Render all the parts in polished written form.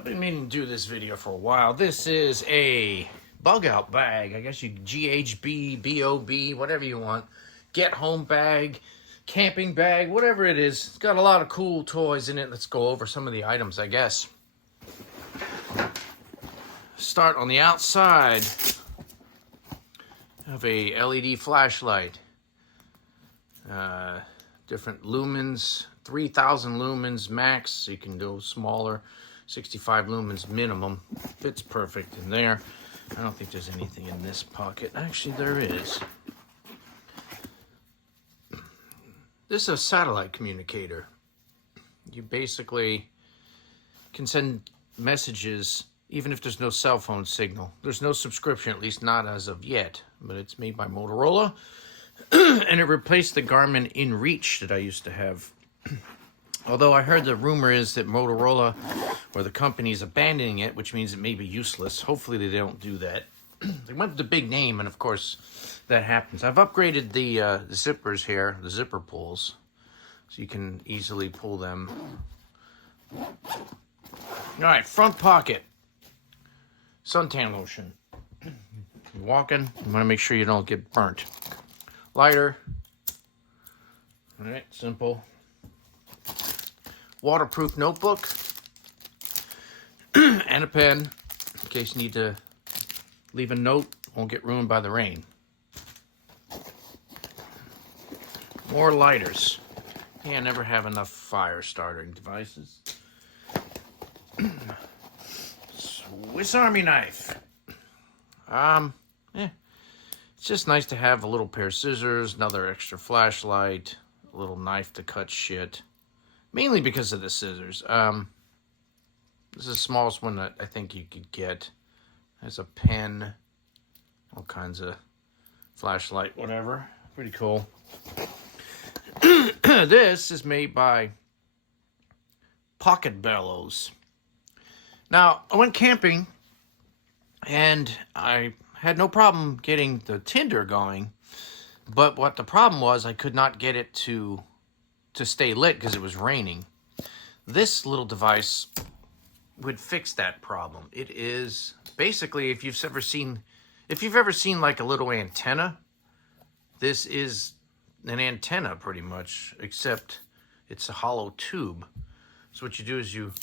I've been meaning to do this video for a while. This is a bug out bag. I guess you GHB, BOB, whatever you want. Get home bag, camping bag, whatever it is. It's got a lot of cool toys in it. Let's go over some of the items, I guess. Start on the outside. Have a LED flashlight. Different lumens, 3,000 lumens max. So you can go smaller. 65 lumens minimum. Fits perfect in there. I don't think there's anything in this pocket. Actually, there is. This is a satellite communicator. You basically can send messages even if there's no cell phone signal. There's no subscription, at least not as of yet, but it's made by Motorola. And it replaced the Garmin InReach that I used to have. Although I heard the rumor is that Motorola or the company is abandoning it, which means it may be useless. Hopefully they don't do that. They went with the big name, and of course that happens. I've upgraded the zippers here, the zipper pulls, so you can easily pull them. All right, front pocket. Suntan lotion. You're walking, you want to make sure you don't get burnt. Lighter. All right, simple. Waterproof notebook. And a pen, in case you need to leave a note, won't get ruined by the rain. More lighters. Yeah, never have enough fire starting devices. Swiss Army knife. It's just nice to have a little pair of scissors, another extra flashlight, a little knife to cut shit. Mainly because of the scissors. This is the smallest one that I think you could get. There's a pen, all kinds of flashlight, whatever. Pretty cool. This is made by Pocket Bellows. Now, I went camping, and I had no problem getting the tinder going, but what the problem was, I could not get it to stay lit because it was raining. This little device would fix that problem. It is basically, if you've ever seen like a little antenna, this is an antenna pretty much, except it's a hollow tube. So what you do is you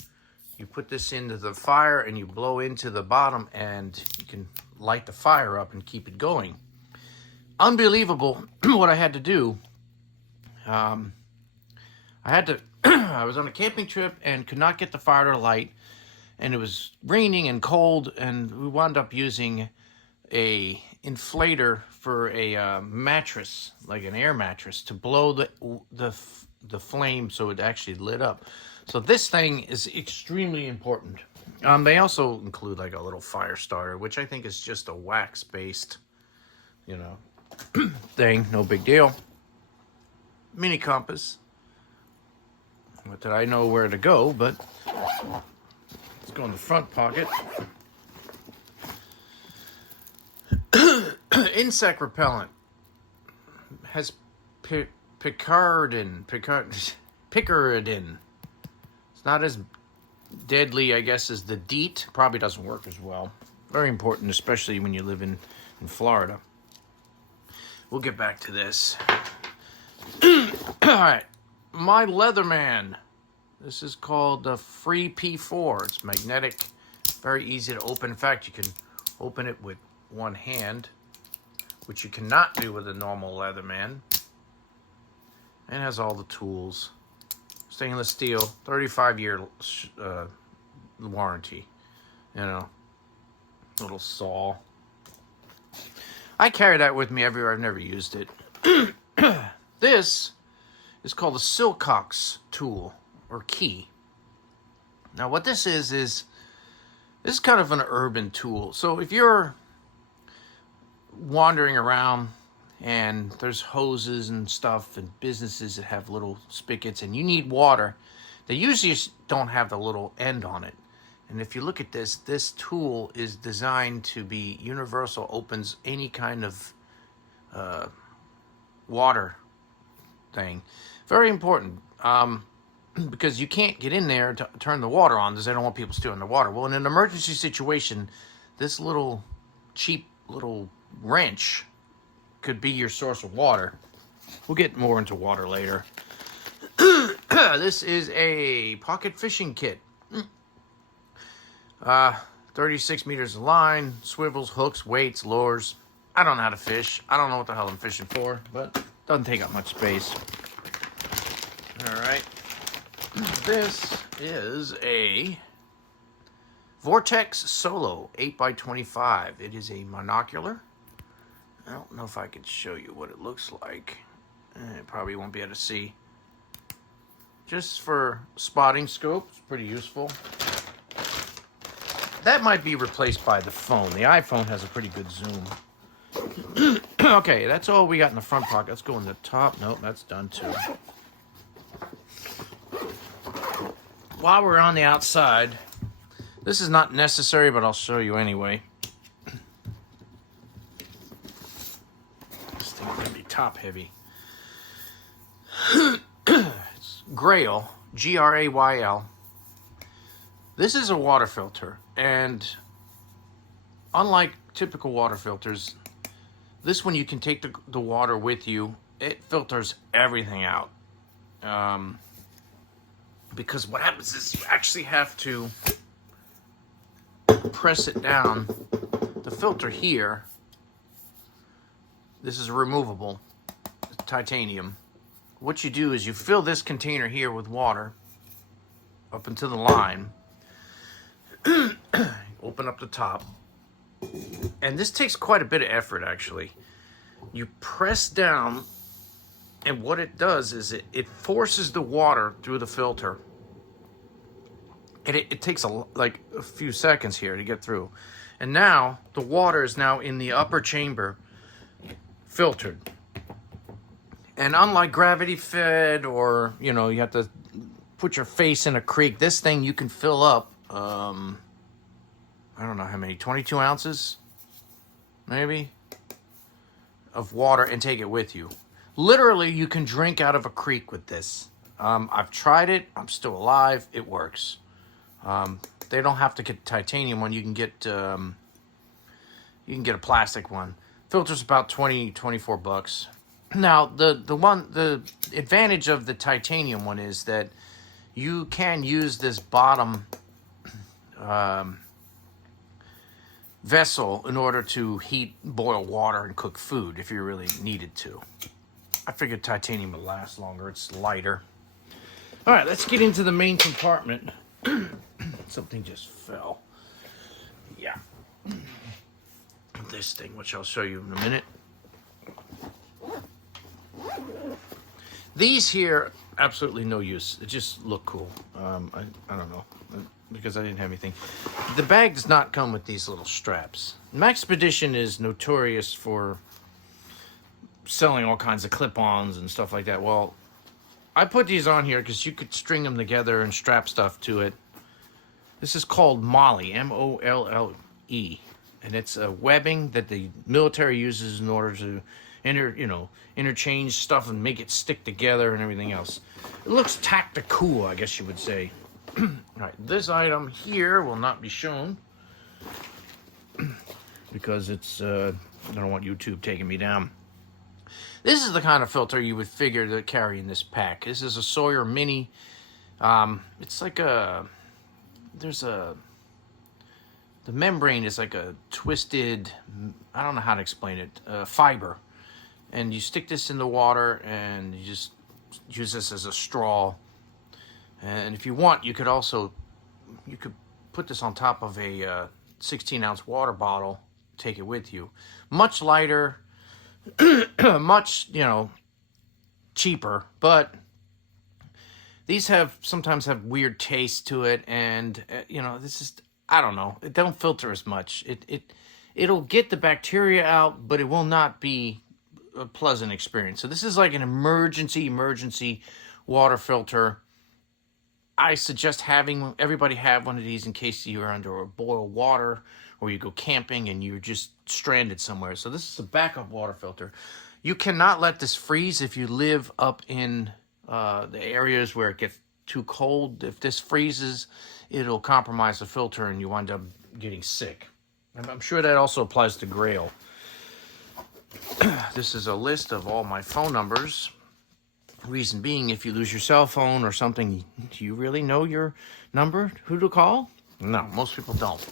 put this into the fire and you blow into the bottom and you can light the fire up and keep it going. Unbelievable what I had to do. I was on a camping trip and could not get the fire to light, and it was raining and cold, and we wound up using a inflator for a mattress, like an air mattress, to blow the flame so it actually lit up. So this thing is extremely important. They also include like a little fire starter, which I think is just a wax-based, thing. No big deal. Mini compass. Not that I know where to go, but let's go in the front pocket. Insect repellent. Has picaridin. It's not as deadly, I guess, as the DEET. Probably doesn't work as well. Very important, especially when you live in Florida. We'll get back to this. All right. My Leatherman. This is called the Free P4. It's magnetic, very easy to open. In fact, you can open it with one hand, which you cannot do with a normal Leatherman. And it has all the tools. Stainless steel, 35-year warranty. Little saw. I carry that with me everywhere. I've never used it. This is called the Silcox tool, or key. Now what this is kind of an urban tool. So if you're wandering around and there's hoses and stuff and businesses that have little spigots and you need water, they usually don't have the little end on it. And if you look at this tool is designed to be universal, opens any kind of water thing. Very important. because you can't get in there to turn the water on because they don't want people stealing the water. Well, in an emergency situation, this little cheap little wrench could be your source of water. We'll get more into water later. This is a pocket fishing kit. 36 meters of line, swivels, hooks, weights, lures. I don't know how to fish. I don't know what the hell I'm fishing for, but it doesn't take up much space. All right. This is a Vortex Solo 8x25. It is a monocular. I don't know if I could show you what it looks like. Probably won't be able to see. Just for spotting scope, it's pretty useful. That might be replaced by the phone. The iPhone has a pretty good zoom. Okay, that's all we got in the front pocket. Let's go in the top. Nope, that's done too. While we're on the outside, this is not necessary, but I'll show you anyway. This thing's gonna be top heavy. It's Grail, Grayl. This is a water filter, and unlike typical water filters, this one you can take the water with you. It filters everything out. Because what happens is you actually have to press it down. The filter here, this is removable, titanium. What you do is you fill this container here with water up into the line, open up the top, and this takes quite a bit of effort actually. You press down, and what it does is it forces the water through the filter. And it takes like a few seconds here to get through. And now the water is now in the upper chamber filtered. And unlike gravity fed, or you have to put your face in a creek, this thing you can fill up I don't know how many, 22 ounces maybe of water and take it with you. Literally, you can drink out of a creek with this. I've tried it. I'm still alive. It works. They don't have to get titanium one. You can get a plastic one. Filter's about 24 bucks. Now, the advantage of the titanium one is that you can use this bottom vessel in order to boil water and cook food if you really needed to. I figured titanium would last longer. It's lighter. All right, let's get into the main compartment. Something just fell. Yeah. This thing, which I'll show you in a minute. These here, absolutely no use. It just look cool. I don't know, because I didn't have anything. The bag does not come with these little straps. Maxpedition is notorious for selling all kinds of clip-ons and stuff like that. Well, I put these on here because you could string them together and strap stuff to it. This is called Molle, M-O-L-L-E, and it's a webbing that the military uses in order to interchange stuff and make it stick together and everything else. It looks tactical, I guess you would say. All right, this item here will not be shown because it's I don't want YouTube taking me down. This is the kind of filter you would figure to carry in this pack. This is a Sawyer Mini. It's like the membrane is like a twisted, I don't know how to explain it, fiber. And you stick this in the water and you just use this as a straw. And if you want, you could put this on top of a 16-ounce water bottle, take it with you. Much lighter, much, cheaper, but these sometimes have weird taste to it, and this is, I don't know, it don't filter as much. It'll get the bacteria out, but it will not be a pleasant experience. So this is like an emergency water filter. I suggest everybody have one of these in case you're under boil water or you go camping and you're just stranded somewhere. So this is a backup water filter. You cannot let this freeze if you live up in the areas where it gets too cold. If this freezes, it'll compromise the filter and you wind up getting sick. And I'm sure that also applies to Grail. This is a list of all my phone numbers. Reason being, if you lose your cell phone or something, do you really know your number, who to call? No, most people don't.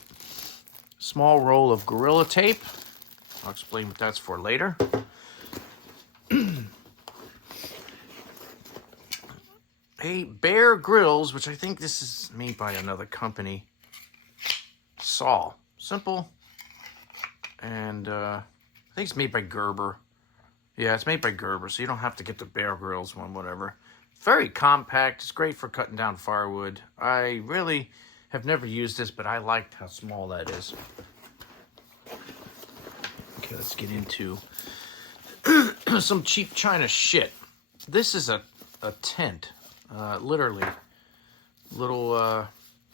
Small roll of Gorilla Tape. I'll explain what that's for later. A Bear Grylls, which I think this is made by another company. Saw. Simple. And I think it's made by Gerber. Yeah, it's made by Gerber, so you don't have to get the Bear Grylls one, whatever. Very compact. It's great for cutting down firewood. I really have never used this, but I liked how small that is. Okay, let's get into some cheap China shit. This is a tent. Literally. Little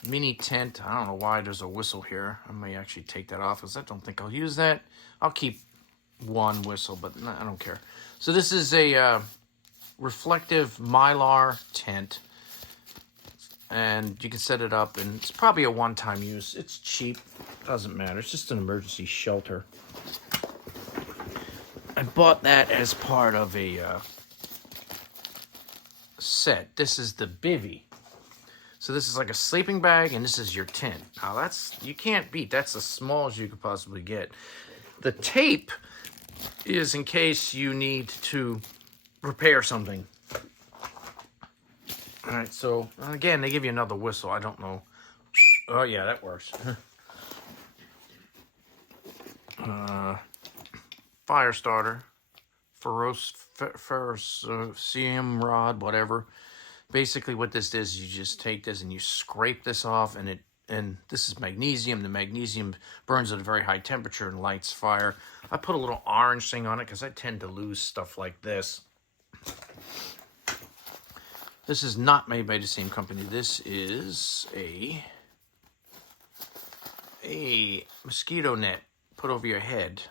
mini tent. I don't know why there's a whistle here. I may actually take that off, because I don't think I'll use that. I'll keep one whistle, but no, I don't care. So this is a reflective mylar tent, and you can set it up, and it's probably a one-time use. It's cheap, doesn't matter. It's just an emergency shelter. I bought that as part of a set. This is the bivy. So this is like a sleeping bag, and this is your tent. Now that's, you can't beat. That's as small as you could possibly get. The tape is in case you need to repair something. All right, so again, they give you another whistle. I don't know. Oh yeah, that works. Fire starter, ferrocerium rod, whatever. Basically, what this is, you just take this and you scrape this off, and this is magnesium. The magnesium burns at a very high temperature and lights fire. I put a little orange thing on it because I tend to lose stuff like this. This is not made by the same company. This is a mosquito net put over your head.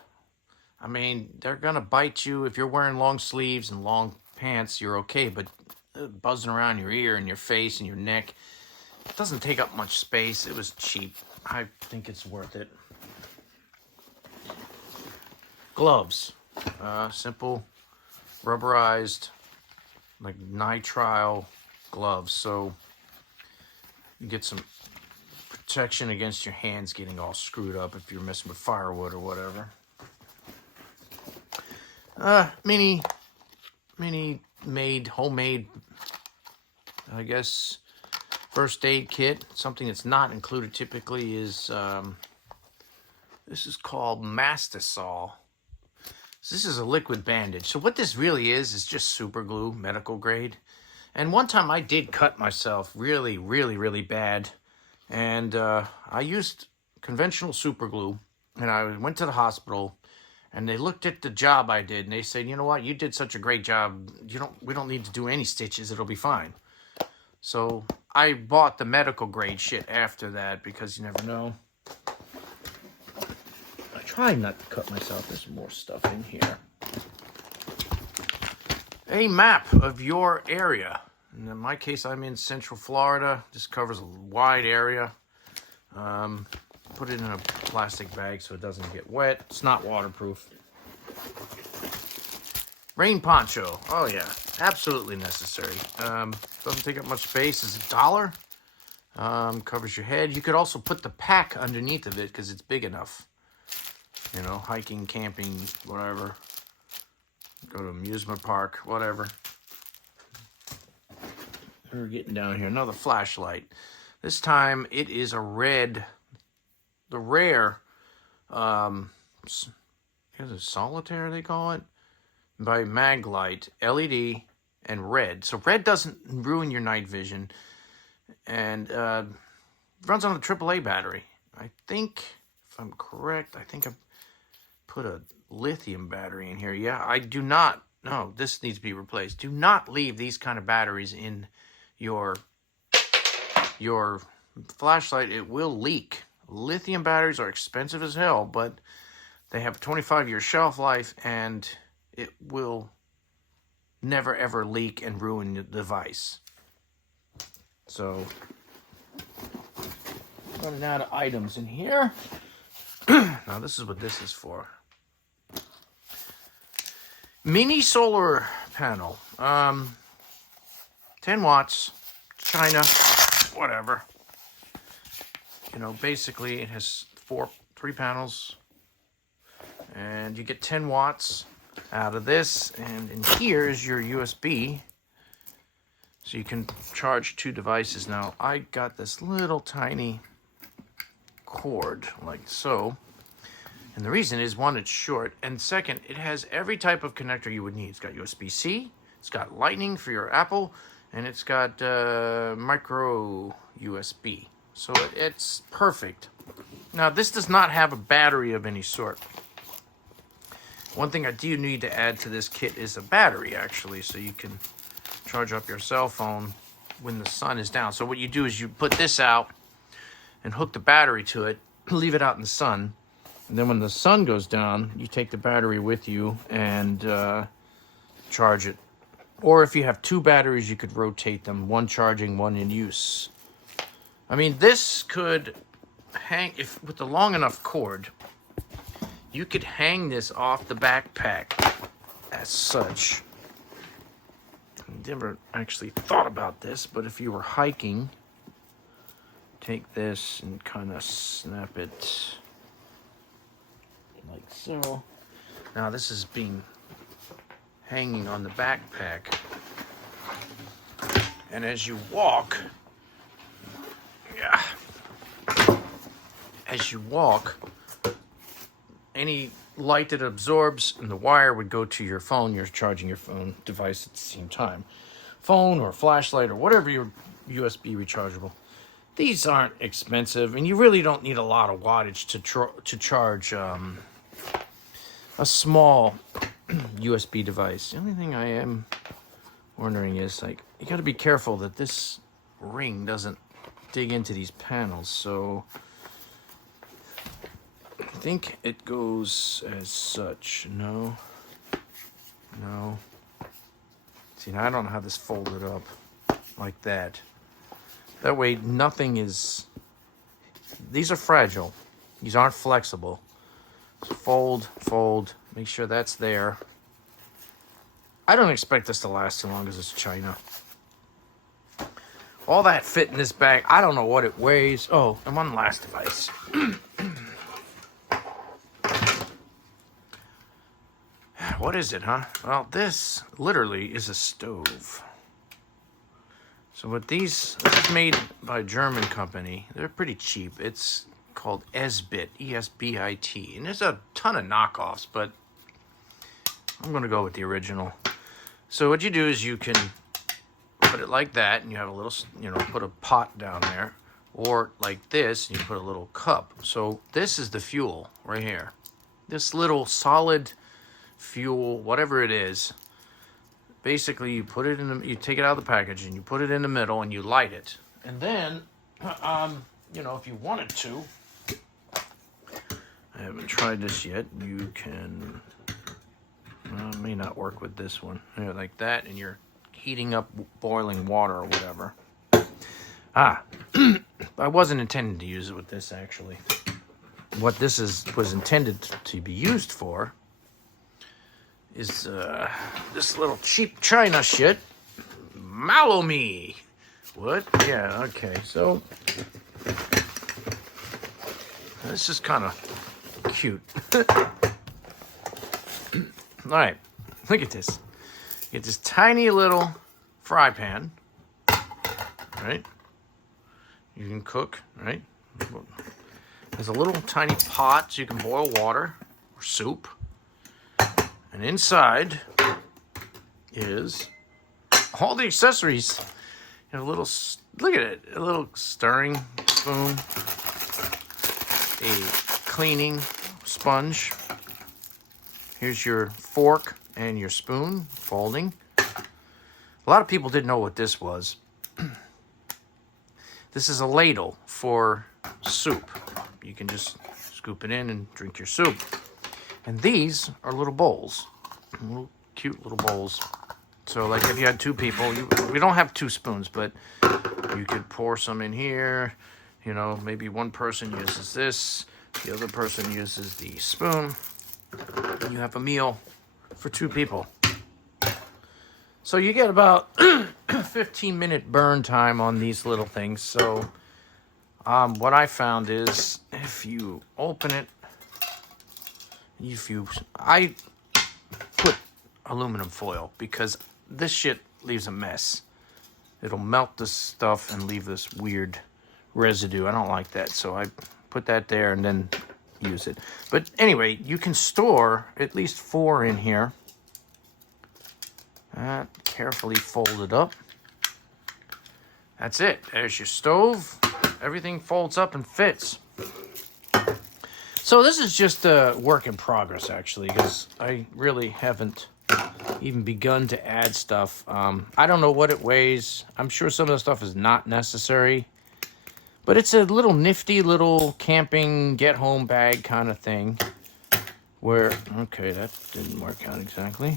I mean, they're going to bite you. If you're wearing long sleeves and long pants, you're okay, but buzzing around your ear and your face and your neck, it doesn't take up much space. It was cheap. I think it's worth it. Gloves. Simple, rubberized, like nitrile gloves. So you get some protection against your hands getting all screwed up if you're messing with firewood or whatever. Mini made, homemade, I guess, first aid kit. Something that's not included typically is, this is called Mastisol. So this is a liquid bandage. So what this really is just super glue, medical grade. And one time I did cut myself really, really, really bad. And I used conventional super glue, and I went to the hospital, and they looked at the job I did, and they said, you know what, you did such a great job, we don't need to do any stitches, it'll be fine. So I bought the medical grade shit after that, because you never know. I tried not to cut myself. There's more stuff in here. A map of your area. And in my case, I'm in Central Florida. This covers a wide area. Put it in a plastic bag so it doesn't get wet. It's not waterproof. Rain poncho. Oh yeah, absolutely necessary. Doesn't take up much space. It's $1. Covers your head. You could also put the pack underneath of it because it's big enough. You know, hiking, camping, whatever. Go to amusement park, whatever. We're getting down here. Another flashlight. This time it is a red, the rare, is it solitaire they call it? By Maglite, LED and red. So red doesn't ruin your night vision. And runs on a AAA battery. I think, if I'm correct, I think I put a lithium battery in here. Yeah, I do not. No, this needs to be replaced. Do not leave these kind of batteries in your flashlight. It will leak. Lithium batteries are expensive as hell, but they have a 25-year shelf life, and it will never ever leak and ruin the device. So, running out of items in here. Now, this is what this is for. Mini solar panel. 10 watts. China. Whatever. You know, basically it has three panels. And you get 10 watts out of this. And in here is your USB. So you can charge two devices. Now, I got this little tiny cord like so. And the reason is, one, it's short, and second, it has every type of connector you would need. It's got USB-C, it's got Lightning for your Apple, and it's got micro USB. So it's perfect. Now, this does not have a battery of any sort. One thing I do need to add to this kit is a battery, actually, so you can charge up your cell phone when the sun is down. So what you do is you put this out and hook the battery to it, leave it out in the sun, and then when the sun goes down, you take the battery with you and charge it. Or if you have two batteries, you could rotate them, one charging, one in use. I mean, this could hang, if with a long enough cord, you could hang this off the backpack as such. I never actually thought about this, but if you were hiking, take this and kind of snap it like so. Now this is hanging on the backpack, and as you walk, any light that absorbs and the wire would go to your phone. You're charging your phone device at the same time. Phone or flashlight or whatever your USB rechargeable. These aren't expensive, and you really don't need a lot of wattage to charge a small USB device. The only thing I am wondering is, like, you got to be careful that this ring doesn't dig into these panels. So I think it goes as such. No. See, now I don't have this folded up like that. That way nothing is, these are fragile. These aren't flexible. So fold, make sure that's there. I don't expect this to last too long because it's China. All that fit in this bag, I don't know what it weighs. Oh, and one last device. What is it, huh? Well, this literally is a stove. So what this is made by a German company. They're pretty cheap. It's called Esbit, E-S-B-I-T. And there's a ton of knockoffs, but I'm going to go with the original. So what you do is you can put it like that, and you have a little, put a pot down there. Or like this, and you put a little cup. So this is the fuel right here. This little solid fuel, whatever it is. Basically, you put it in you take it out of the package and you put it in the middle and you light it. And then, if you wanted to, I haven't tried this yet. You can, it may not work with this one. Like that, and you're heating up boiling water or whatever. I wasn't intending to use it with this, actually. What this was intended to be used for is this little cheap China shit. Mallow me. What? Yeah, okay. So this is kind of cute. All right, look at this. You get this tiny little fry pan, right? You can cook, right? There's a little tiny pot so you can boil water or soup. And inside is all the accessories. You have a little, look at it, a little stirring spoon, a cleaning sponge. Here's your fork and your spoon, folding. A lot of people didn't know what this was. This is a ladle for soup. You can just scoop it in and drink your soup. And these are little bowls, little cute little bowls. So like if you had two people, we don't have two spoons, but You could pour some in here. You know, maybe one person uses this, the other person uses the spoon. You have a meal for 2 people. So you get about 15-minute burn time on these little things. So what I found is if you open it, I put aluminum foil because this shit leaves a mess. It'll melt this stuff and leave this weird residue. I don't like that, so I put that there and then use it. But anyway, you can store at least 4 in here. Carefully folded up. That's it. There's your stove. Everything folds up and fits. So this is just a work in progress, actually, because I really haven't even begun to add stuff. I don't know what it weighs. I'm sure some of the stuff is not necessary. But it's a little nifty little camping get-home bag kind of thing. Where, okay, that didn't work out exactly.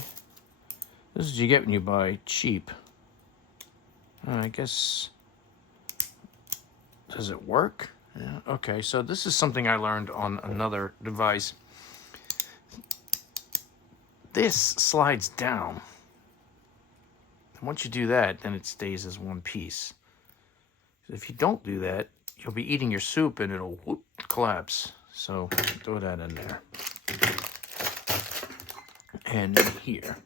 This is what you get when you buy cheap. I guess, does it work? Yeah, okay, so this is something I learned on another device. This slides down. Once you do that, then it stays as one piece. If you don't do that, you'll be eating your soup and it'll whoop, collapse. So throw that in there. And here.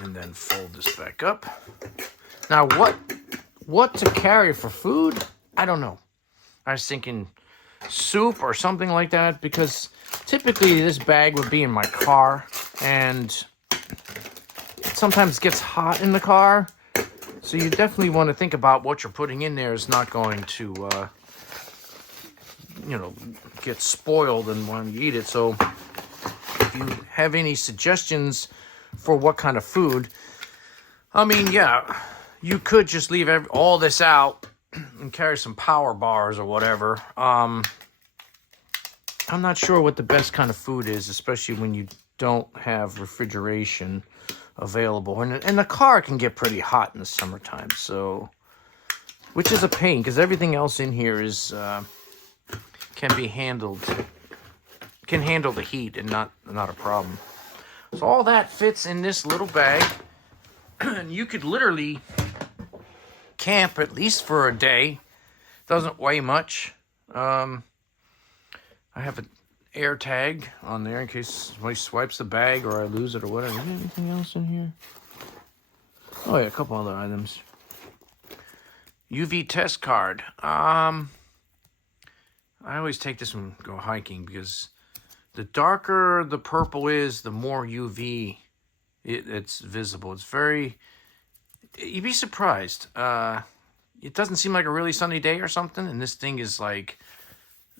And then fold this back up. Now what to carry for food? I don't know. I was thinking soup or something like that, because typically this bag would be in my car, and it sometimes gets hot in the car. So you definitely want to think about what you're putting in there is not going to, you know, get spoiled and when you eat it. So if you have any suggestions for what kind of food, I mean, yeah, you could just leave all this out and carry some power bars or whatever. I'm not sure what the best kind of food is, especially when you don't have refrigeration available. And the car can get pretty hot in the summertime, so, which is a pain, because everything else in here is, can handle the heat and not a problem. So all that fits in this little bag, and you could literally camp at least for a day. Doesn't weigh much. I have an air tag on there in case somebody swipes the bag or I lose it or whatever. Is there anything else in here? Oh yeah, a couple other items. UV test card. I always take this when I go hiking because the darker the purple is, the more UV it's visible. It's very, you'd be surprised. It doesn't seem like a really sunny day or something, and this thing is like,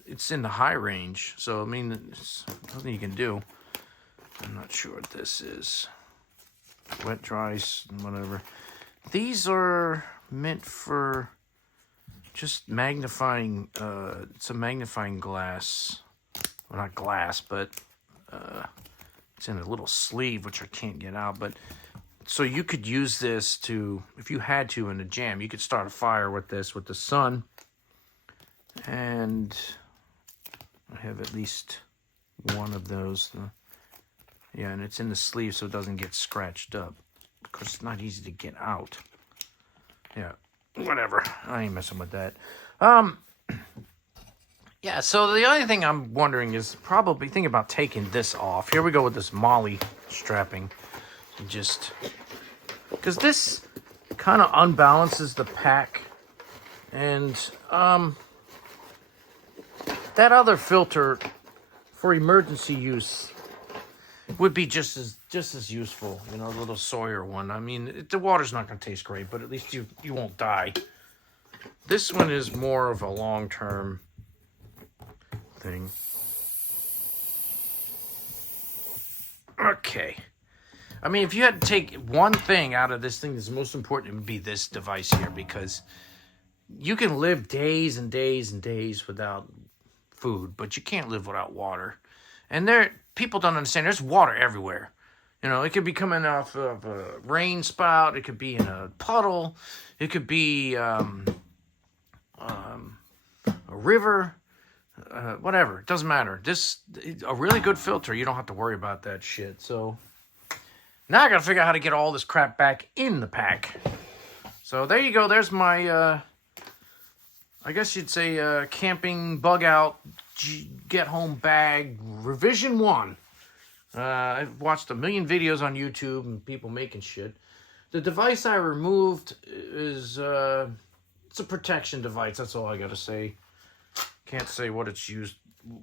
it's in the high range. So, I mean, it's nothing you can do. I'm not sure what this is. Wet, dry, whatever. These are meant for just magnifying, it's a magnifying glass. Well, not glass, but it's in a little sleeve, which I can't get out. But so you could use this to, if you had to in a jam, you could start a fire with this, with the sun. And I have at least one of those. Yeah, and it's in the sleeve so it doesn't get scratched up. Because it's not easy to get out. Yeah, whatever. I ain't messing with that. Yeah, so the only thing I'm wondering is probably thinking about taking this off. Here we go with this molly strapping. Just because this kind of unbalances the pack. And that other filter for emergency use would be just as useful, you know, the little Sawyer one. I mean, the water's not going to taste great, but at least you won't die. This one is more of a long-term thing. Okay. I mean, if you had to take one thing out of this thing that's most important, it would be this device here, because you can live days and days and days without food, but you can't live without water. And people don't understand, there's water everywhere. You know, it could be coming off of a rain spout. It could be in a puddle. It could be a river. Whatever. It doesn't matter. A really good filter, you don't have to worry about that shit. So now I got to figure out how to get all this crap back in the pack. So there you go. There's my, I guess you'd say, camping bug out, get home bag, revision 1. I've watched a million videos on YouTube and people making shit. The device I removed is, it's a protection device. That's all I got to say. Can't say what it's used,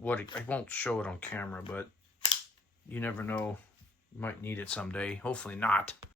I won't show it on camera, but you never know. You might need it someday. Hopefully not.